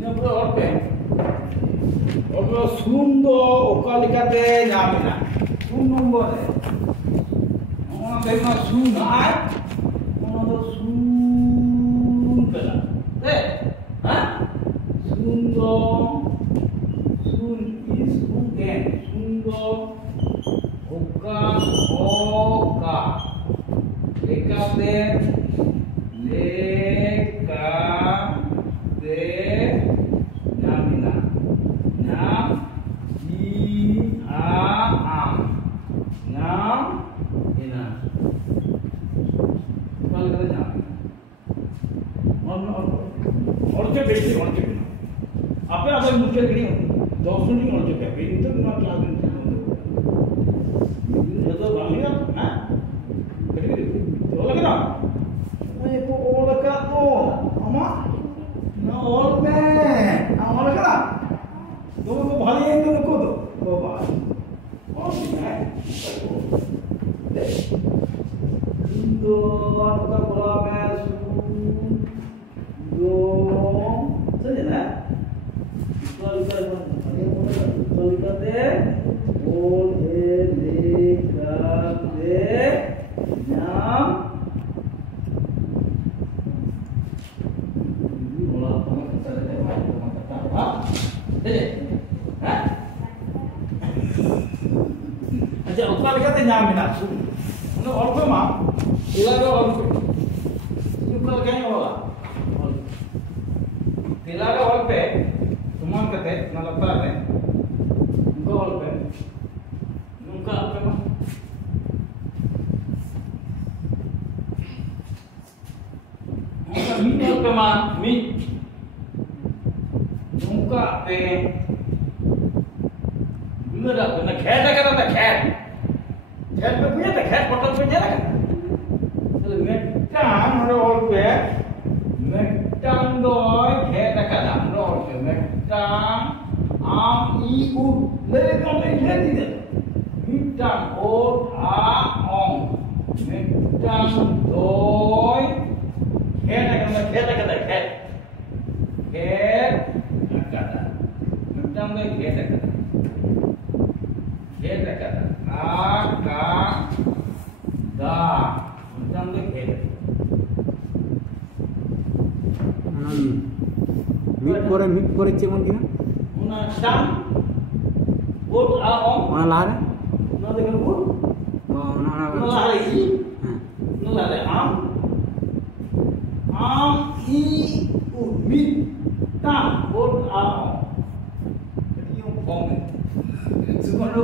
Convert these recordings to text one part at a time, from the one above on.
ᱱᱚᱣᱟ ᱚᱞᱯᱮ ᱚᱞᱯᱮ ᱥᱩᱱ ᱫᱚ ᱚᱠᱟ ᱞᱮᱠᱟᱛᱮ ᱧᱟᱢᱮᱱᱟ ᱥᱩᱱ ᱱᱚᱢᱵᱚᱨ ᱨᱮ ᱱᱚᱣᱟ ᱛᱮᱢᱟ ᱥᱩᱱ ᱟᱨ ᱚᱱᱟ ᱫᱚ ᱥᱩᱱ ᱠᱟᱱᱟ ᱥᱮ ᱦᱮᱸ ᱥᱩᱱ ᱫᱚ ᱥᱩᱱ is again ᱥᱩᱱ ᱫᱚ oka lekate nyamina nyam nyam ina kal kare nyamina orche besti orche ape ape muke gini 10 minute orche pe itu na class में itu banyak ha oleh kena ini ko oleh kena to ama na ol me oleh kena तुम तो भारी है तुम को तो बात और है दो आपका बोला मैं दो सही है ना कल करते बोल है लेकर नाम बोला तुम्हें कैसा रहता है हाँ अच्छा उपकार करते नाम बिना मतलब और कोई माँ इलाका और कोई उपकार कहीं होगा इलाका और पे तुमान करते ना लगता है उनको और पे उनका और पे माँ उनका मीट और पे माँ मीट उनका पे Mula tu nak khat kan nak khat pe punya tak khat botol pe jalan kan kalau metang ada ol pe metang doi khat kan ada ol pe metang am I u le kan le tidak metang o a ong metang doi khat kan khat metang doi khat kan खेत है कहता आ का दा मतलब में खेत meet करे चेमन किना उना शाम बोल आ ओम उना लारे ना देखन बोल उना लारे ई ना लारे आम ई उ मीट ता बोल आ ओम jadi yung bong siguro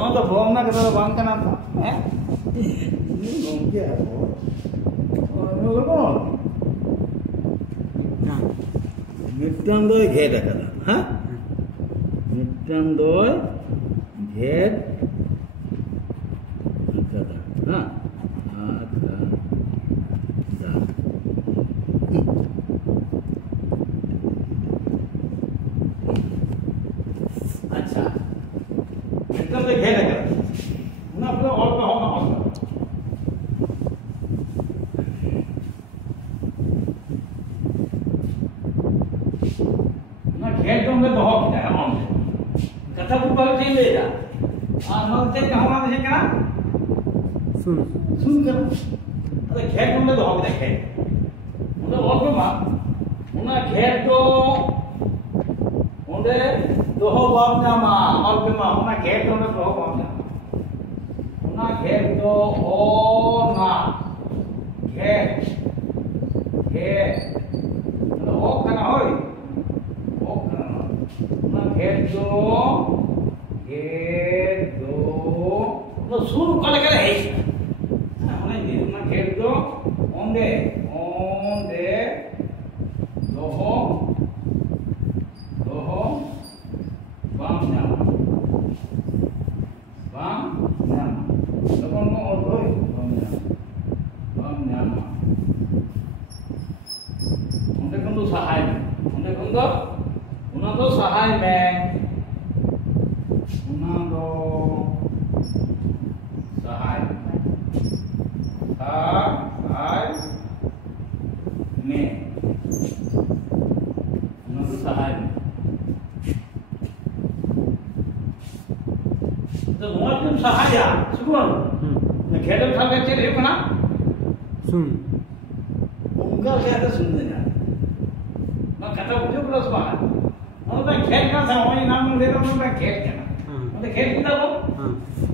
ako to bong na kada bang kana eh bong kya ano lo na mitang doi ghed kada ha mitang doi ghed kada ha ada da अच्छा एकदम से घेर कर ना अपने और का होगा और ना घेर तो में तो हो गया है हम कथा ऊपर नहीं ले जा और मगते कहवा में क्या सुन कर अरे घेर तो में तो हो गया घेर मतलब और को मां उना घेर तो ओंदे दोहो बाप नामा और के मां उना घेर तो में दोहो बाप नामा उना घेर तो ओ ना घेर घेर तो ओ कना होई ओ कना उना घेर तो तो सुन कल करे है उना घेर तो ओंदे दोहो bam nyama Lepas mau order bam nyama Unde kundu sahai Unde kundu Una do sahai me Una do sahai Sahai me. Nó sahai. तो मोहन सहाय सुन न खेल था के चले कना सुन उनका क्या तो सुन देना मैं कथा उठो प्लस बा और तो खेल का था वही नाम ले रहा हूं मैं खेल करना मतलब खेल कितना वो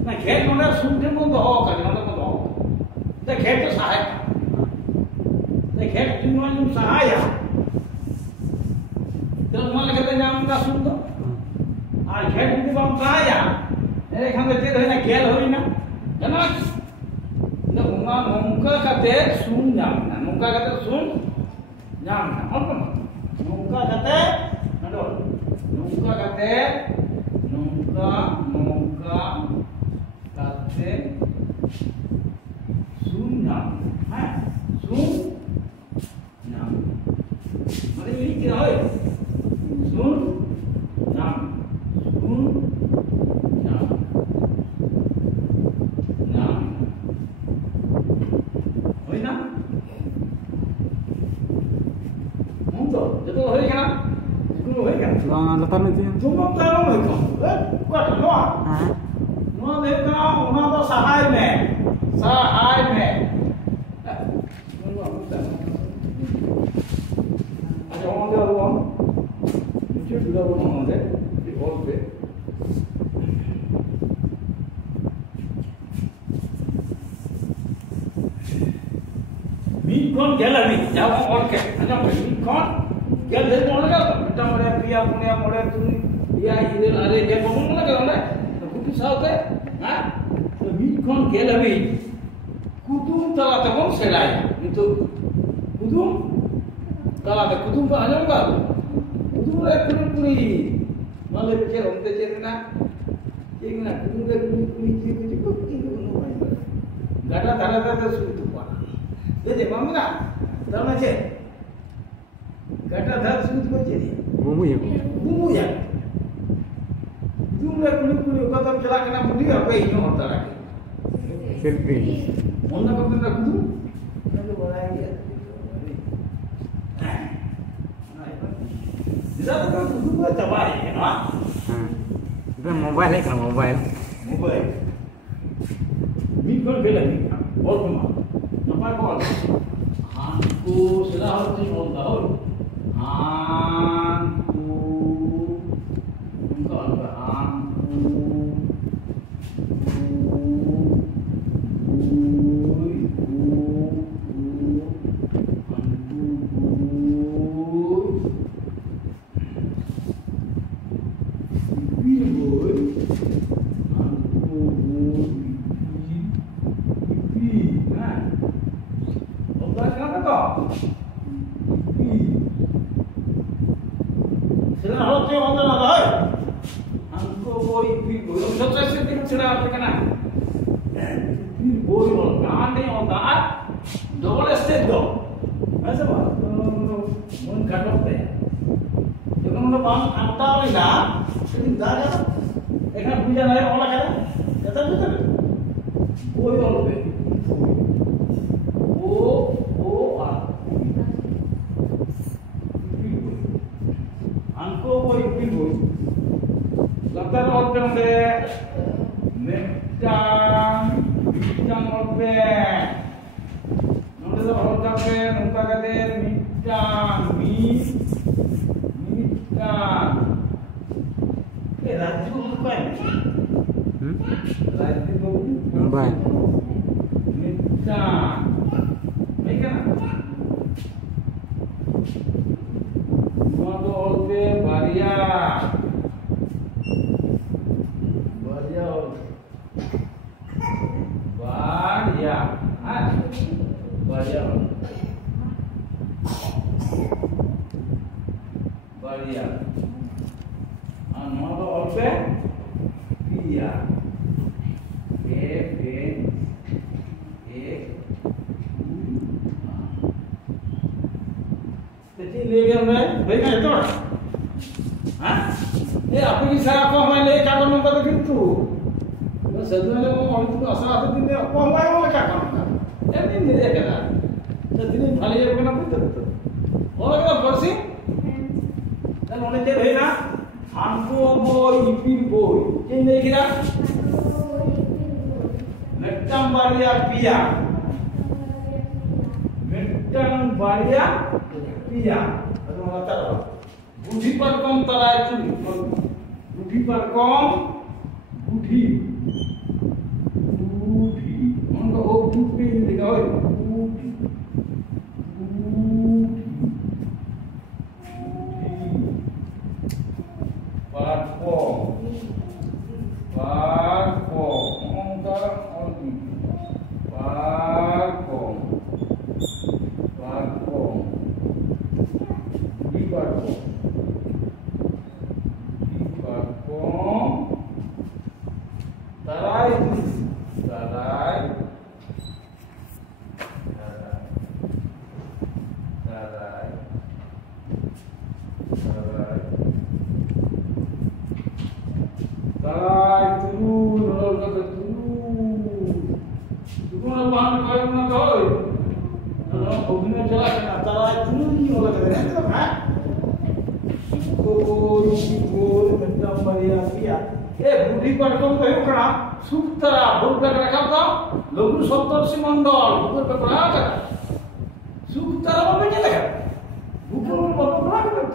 ना खेल मतलब सुन के को हो कर मतलब को हो तो खेल तो सहाय तो खेल तुम सहाय तो मन लगता नाम का सुन दो और खेल भी हम सहाय एक हम ते रहना खेल होई ना जना न उमा नौका कते सुन जामना नौका कते सुन जामना और नौका कते नडो नौका कते नौका नौका कते सुन जामना हां सुन जामना माने ये क्या है सुन जाम सुन latar nanti Cuma kalau mereka, kuat doa. Mau mereka, orang tu sahai me. Ada orang dia orang, mungkin juga orang ada di hall pe. Mikon jalan ni, jauh orang ke, hanya mikon. क्या देर मोड़ का बेटा मोड़े प्रिया पुण्या मोड़े तुम प्रिया इधर अरे क्या बोलूं ना करो ना तो कुछ साउथ है हां तो मीट कौन गेल अभी कुतुम तला तक कौन सेलाई ये तो कुतुम तला तक कुतुम पर आजम का कुतुम रे पूरी माले के हमते चेतना एक ना कुतुम रे पूरी कुछ गाड़ा धारा धारा सुन तू पा दे मम्मी ना दाना छे Kata dah sebut macam ni. Bumbu ya. Jumlah kuli kata celak kena budi apa ini orang tak lagi. Selfie. Mana kata nak kudu? Kalau boleh dia. Tidak ada kudu buat coba ni, kan? Itu mobile ni kan mobile. Mikon bela ni. Bol kuma. Nampak bol. Hanku sudah harus dimontar. Anku enggak ada anku Jadi ini dia kata. Jadi ini balik ke mana? betul. Orang kita bersih. Dan orang dia beda. Hantu boy, ipin boy. Ini kira. Metang baria pia. Metang baria pia. Ada orang tahu. Budi parkom tara itu. Budi parkom. Budi. Orang oh budi ini dekat. Budi. Parkom. Enggak. Parkom. Budi parkom. Tarai. Tarai turun, orang kata turun. Turun bahan kau mana kau? Orang begini jalan kena tarai turun orang kata ni tu kan? Ikut tentang Maria Pia. Budi parkom kau kena sutra, bukan rekam tau? Lagu Saptarsi Mandal, bukan berapa? Sutra apa macam ni? Bukan berapa?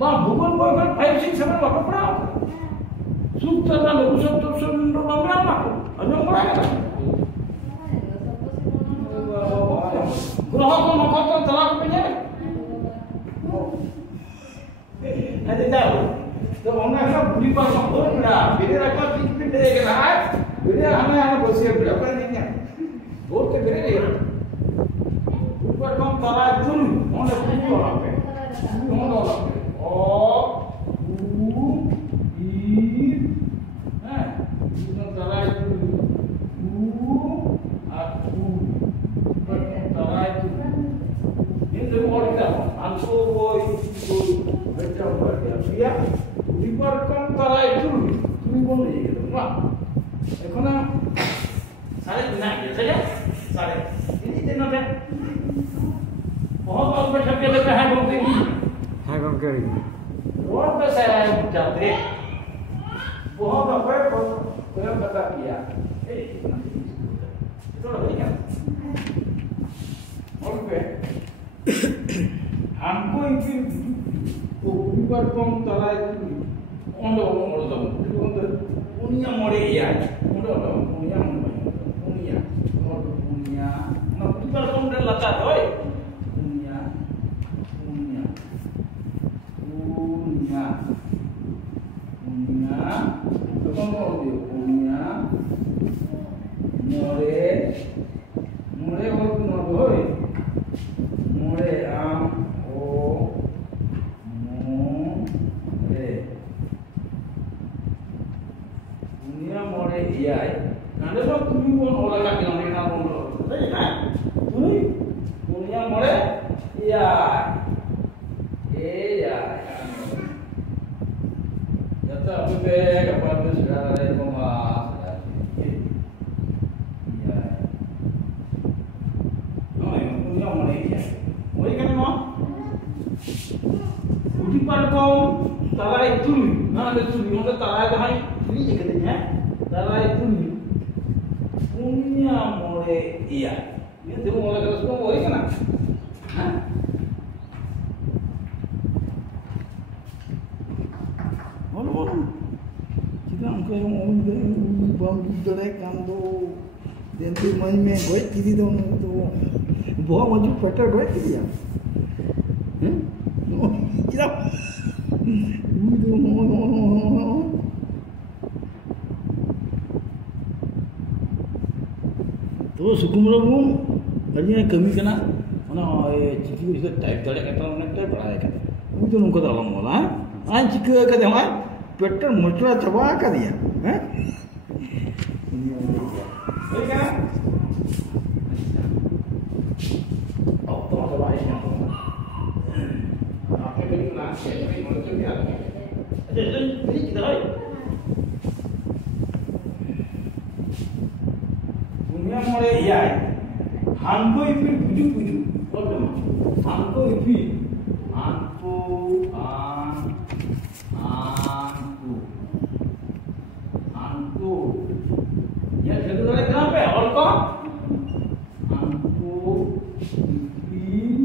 Bang, bukan berapa? 5, 6, 7 berapa? Sutra lagu Saptarsi Mandal berapa? Ada yang berapa? Kurang apa kau telah punya? Ada tahu? तो हमने ऐसा बुरी बात बोल रहा मेरे रखा ठीक पे देगा ना मेरे हमें आना बसिए अपने नहीं है बोल के मेरे ऊपर कम तारा चुन हमने पूरी वाला पे ओ ऊ ई हैं इसमें तारा चुन ऊ आ ऊ ऊपर तारा चुन ये तो और क्या आंसू वो बेटा ऊपर दिया Diparkom tarai turun, turun boleh gitu, mak. Ekona, sare naik gitu saja, sare. Ini jenuh deh. बहुत बेटा के लेके है बोलते हैं। है कौन करेगी? रोड पे से आए जाते। बहुत अफेयर कोई बता किया। itu lebih kan? Oke. Aku ini Diparkom tarai turun. Ondo punya more iya punya nah Diparkom dan latar oi punya more oi more am iya, nanti lo tuli pun orang lagi nanti nabung lo, betul kan? Tuli, punya more, iya, jatuh apa be, kapal be sudah ada rumah, iya, oh yang punya more iya, more kan mau? Diparkom tarai tuli, nah ada tuli, ada tarai dah ini je katanya. Tarai tuli punya more iya. Ini tu more kalau semua boleh kan? Orang kita angkat yang orang bangku derek kando, dan tu main gue kiri dong tu, bawa maju peter gue kiri ya. Kita, itu तो सुकुमरा बुम अरे कमी करना mana चिठी को type दड़े करता उन्हें type पढ़ाया करता वो तो उनको दालम बोला आज चिक करते हैं पेट्रोल मोटर चबा कर दिया हैं ठीक है अब तो चबा है आपके भी ना से मोटर भी आ गया अच्छा ये किधर है दुनिया मोरे ये Hanko ipil buju. Oke mah. Hanko ipil. Hanko Hanko. Ya jadi lagi kenapa ya? Olko. Hanko ipil.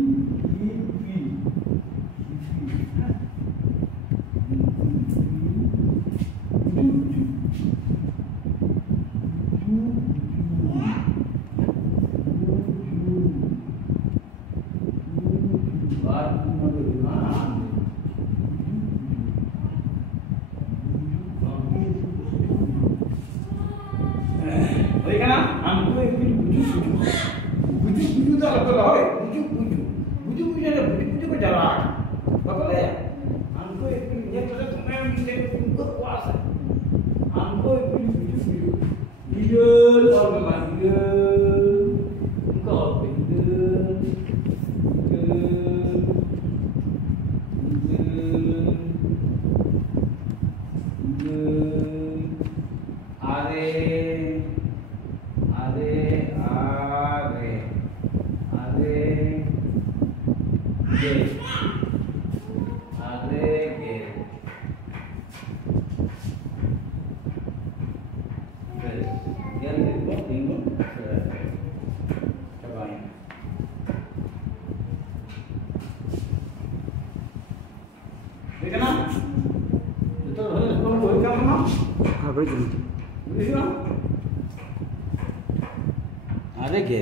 Apa itu? Ada ke?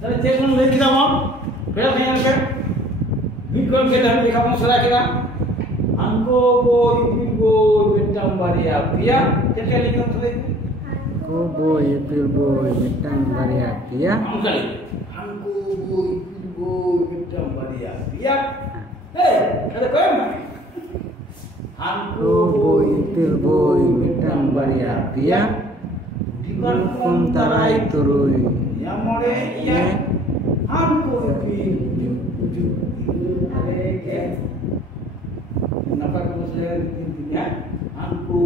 Jadi cek lagi kita mau, berapa yang ke? Mikron kita di kampung Serai kita. Angko boy bintang baria pia, cek lagi kita Serai. Angko boy bintang baria pia. Angko boy bintang baria pia. Hei, ada kau mana? Angko boy bintang baria pia. Dikon tarai turui. Yang more iya. Angko Kenapa kamu saya intinya? Angko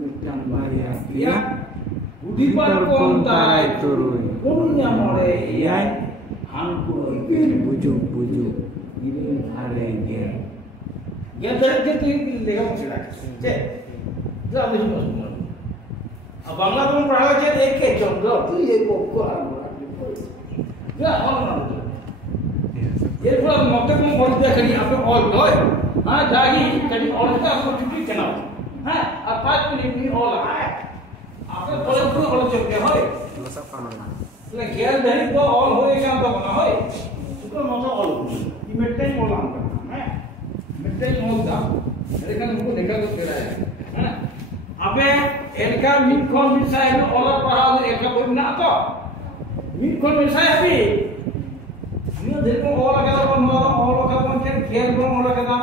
bintang baria pia. Budi parkon tarai turui. Punya more iya. Angko bujuk. ini arenge. Ya terjadi itu देखा मुझे cek. Jangan semua. Bangla तुम पढ़ा के देख के चलो तो ये को क्या और ये पूरा मौके में बोल दिया कहीं आप और गए हां जागी कहीं और का आपको छुट्टी चला हां अब 5 मिनट में और आए आप बोले तो और चल के होए Masak panas. ले गेल नहीं तो और होएगा तो बना होए उसको मजा और ये मेंटेन बोला हैं मेंटेन होता मेरे का उनको देखा तो फिर आया हैं अबे इनका मिनकोन मिसाय और पढ़ा एक कोई ना तो मिनकोन मिसाय भी ini देखो और कदा बन और कदा बन के गेल बन और कदा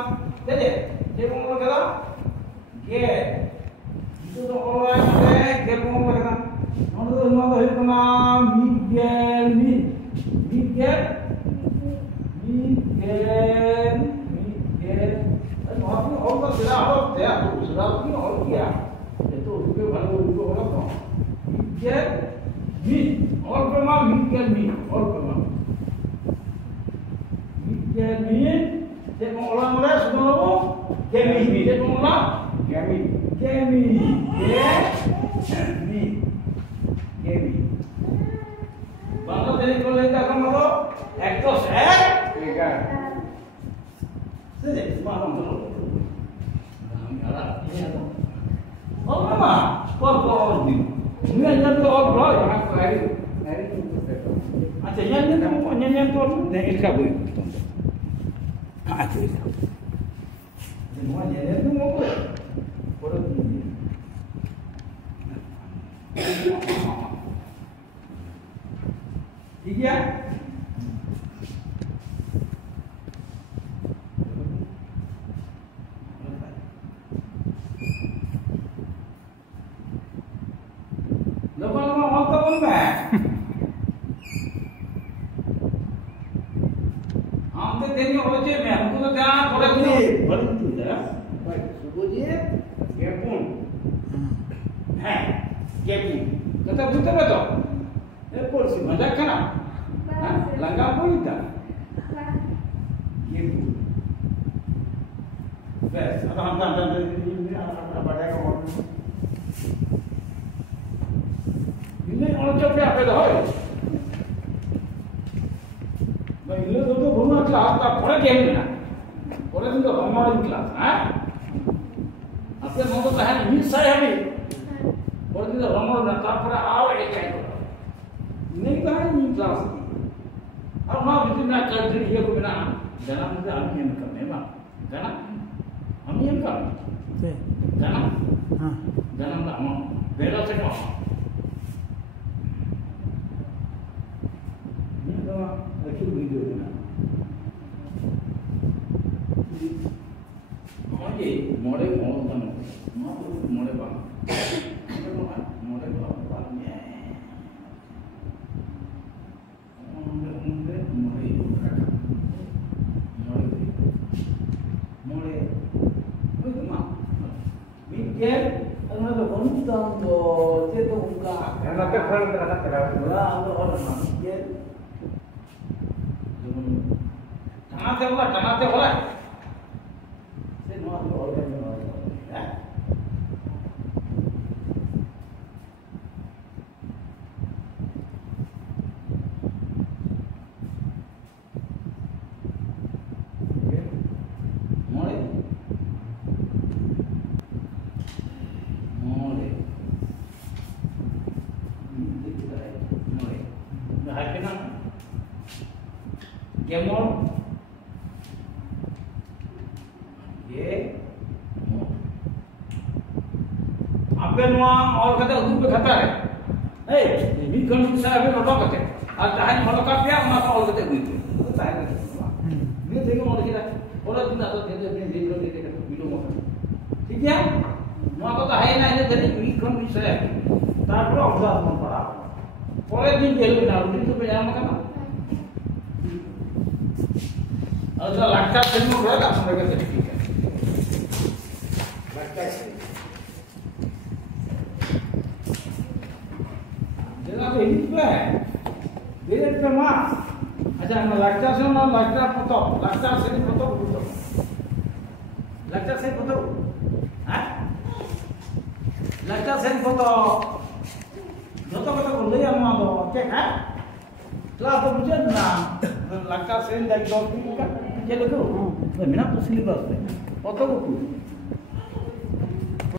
दे देखो और कदा गे itu तो और है गेल बन और कदा और तो नो तो है ना मिगेल वहां पे और का सिरा हो गया तो सिरा की और किया ये तो उसके वाले उनको बोला तो मिगेल मी और प्रमा मिगेल मी और प्रमा मिगेल मी देखो orang mulai sudah kemi mi देखो orang kemi बांग्ला तेरे को लेता का मतलब एक तो है ठीक है सही मालूम करो हम यार ये तो और मामा और दिन ये तो और बड़ा यहाँ क्वेरी अच्छा ये तो नहीं इसका कोई अच्छा इसका semua ये तो मोको पड़ो ठीक है लोगों को और तो कौन है तेरी और चे मैं हमको तो ध्यान थोड़े तू बल तू जरा भाई सुबोजित केपुन है केपुन kata buta betul polisi manja kana langgar pun ita gitu bes atau hantar ini apa pada kamu ini orang coba apa dah hoy मैं इल्ले तो घूमना क्लास का पढ़े गेम ना पढ़े तो हमारी क्लास हैं अपने मोको तो है मिस है अभी पढ़े तो हमारा ना तापर आओ एक है नहीं कहा नहीं क्लास अब ना बिल्कुल ना कर दी ये को बिना जाना मुझे हम ये करने में जाना हम ये कर जाना हाँ जाना हम बेरा से कहो Lagi video na. Oke, mode kan. Mode bang. Mode bangnya. Mode. Itu mah. Mikir, anu tu kontang tu, tu buka. Karena terkadang terkadang. Anu orang mikir. टमाते बोला से नो और कर नो है मोड़े मोड़े मोड़े हाथ के ना गेमोर आपके नवा और कते उदुप पे खाता है ए मी कन से अबे नोटो कते आ ताहन फलो का पे ना और कते हुई तो ताहन मी देखो मोर किरा और दिन तो दे दे वीडियो मत ठीक है नवा तो है ना है जरी मी कन से तारपर अवजात मन पड़ा परे दिन गेल ना दिन तो पे जाम kana अच्छा लगता फिल्म में बड़ा काम करके ठीक है लगता है जेला तो हिट पे है धीरे पे मां अच्छा मैं लगता से ना लगता पतो लगता से पतो बुतो लगता से पतो हां लगता से पतो जो तो ले आमा दो के है क्लास तो बुझे ना लगता से दैट डॉक्टर का ये लोग मैं ना तो सिलेबस में पतो को